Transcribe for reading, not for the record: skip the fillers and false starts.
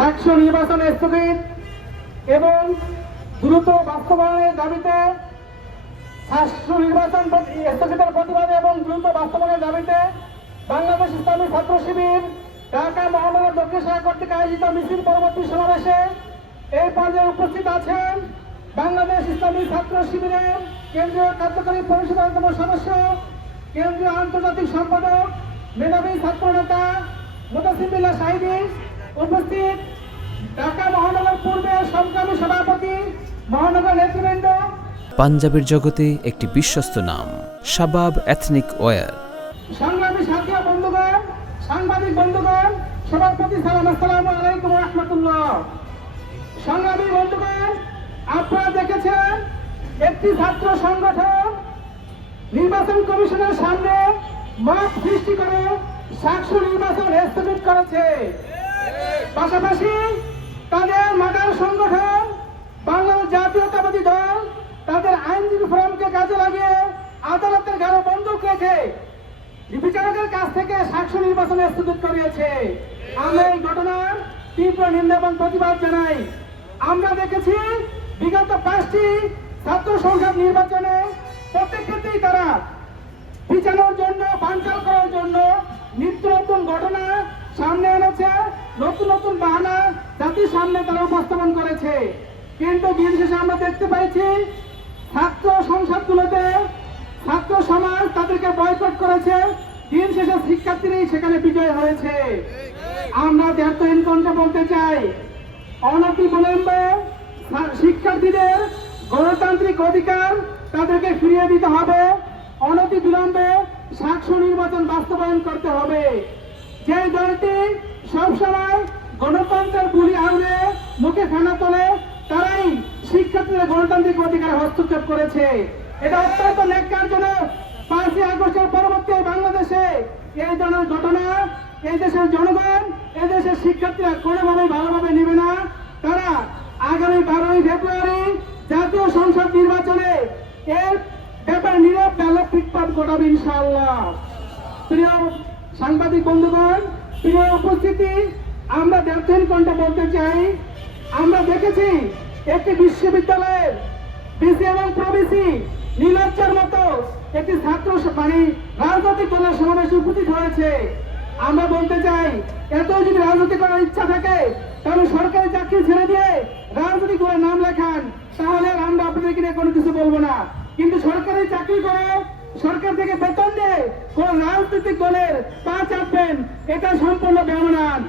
সাকষ্য নির্বাচন স্থগিত এবং দ্রুত বাস্তবায়নের দাবিতে সাকষ্য নির্বাচন স্থগিতের প্রতিবাদে এবং দ্রুত বাস্তবায়নের দাবিতে বাংলাদেশ ইসলামী ছাত্র শিবির ঢাকা মহানগর দক্ষিণ শাখা কর্তৃক আয়োজিত মিছিল পরবর্তী সমাবেশে এই পর্যায়ে উপস্থিত আছেন বাংলাদেশ ইসলামী ছাত্র শিবিরের কেন্দ্রীয় কার্যকরী পরিষদের অন্যতম সদস্য, কেন্দ্রীয় আন্তর্জাতিক সম্পাদক, মেধাবী ছাত্র নেতা মুতাসিম বিল্লাহ সাহিদী, উপস্থিত ঢাকা মহানগর পূর্বের সংগ্রামী সভাপতি, মহানগর নেতৃবৃন্দ, পাঞ্জাবের জগতে একটি বিশ্বস্ত নাম শাবাব এথনিক ওয়্যার। সংগ্রামী সাথী বন্ধুগণ, সাংবাদিক বন্ধুগণ, সবার প্রতি সালাম, আসসালামু আলাইকুম ওয়া রাহমাতুল্লাহ। সংগ্রামী বন্ধুগণ, আপনারা দেখেছেন একটি ছাত্র সংগঠন নির্বাচন কমিশনের সামনে মত সৃষ্টি করে সাকষ্য নির্বাচন স্থগিত করেছে। পাশাপাশি তাদের মাদার সংগঠন বাংলাদেশ জাতীয়তাবাদী দল তাদের আইনজীবী ফোরামকে কাজে লাগিয়ে আদালতের গাড়ো বন্দুক রেখে বিচারকের কাছ থেকে সাকষ্য নির্বাচন স্থগিত করিয়েছে। আমরা এই ঘটনার তীব্র নিন্দা এবং প্রতিবাদ জানাই। আমরা দেখেছি বিগত 5টি ছাত্র সংসদ নির্বাচনে প্রত্যেক ক্ষেত্রেই তারা পিছানোর জন্য, বানচাল করার জন্য নিত্য নতুন ঘটনা সামনে এনেছে, নতুন নতুন বাহানা জাতির সামনে তারা উপস্থাপন করেছে। কিন্তু দিন শেষে আমরা দেখতে পাইছি ছাত্র সংসদগুলোতে ছাত্র সমাজ তাদেরকে বয়কট করেছে, দিন শেষে শিক্ষার্থীরাই সেখানে বিজয় হয়েছে। আমরা দেশহীন কণ্ঠে বলতে চাই, অনতি বিলম্বে শিক্ষার্থীদের গণতান্ত্রিক অধিকার তাদেরকে ফিরিয়ে দিতে হবে। অনতি বিলম্বে সাকষ্য নির্বাচন বাস্তবায়ন করতে হবে। যে দলটি সবসময় গণতন্ত্রের বুলি আউড়ে মুখে ফেনা তোলে, তারাই শিক্ষার্থীদের গণতান্ত্রিক অধিকারে হস্তক্ষেপ করেছে। এটা অত্যন্ত ন্যাক্কারজনক। 5ই আগস্টের পরবর্তী বাংলাদেশে এই ধরনের ঘটনা এই দেশের জনগণ, এই দেশের শিক্ষার্থীরা কোনোভাবেই ভালোভাবে নেবে না। তারা আগামী 12ই ফেব্রুয়ারি জাতীয় সংসদ নির্বাচনে এর ব্যাপারে নীরব ব্যালট পিটপাট ঘটাবে ইনশাআল্লাহ। প্রিয় সাংবাদিক বন্ধুগণ, প্রিয় উপস্থিতি, আমরা দেশহীন কণ্ঠে বলতে চাই, আমরা দেখেছি একটি বিশ্ববিদ্যালয়ের বিসি এবং প্রবিসি নীলাচ্চার মতো একটি ছাত্র রাজনৈতিক দলের সমাবেশে উপস্থিত হয়েছে। আমরা বলতে চাই, এত যদি রাজনীতি করার ইচ্ছা থাকে তাহলে সরকারি চাকরি ছেড়ে দিয়ে রাজনৈতিক দলের নাম লেখান, তাহলে আমরা আপনাদেরকে নিয়ে কোনো কিছু বলবো না। কিন্তু সরকারি চাকরি করে সরকার থেকে বেতন দিয়ে কোন রাজনৈতিক দলের পা চাপবেন, এটা সম্পূর্ণ বেমানান।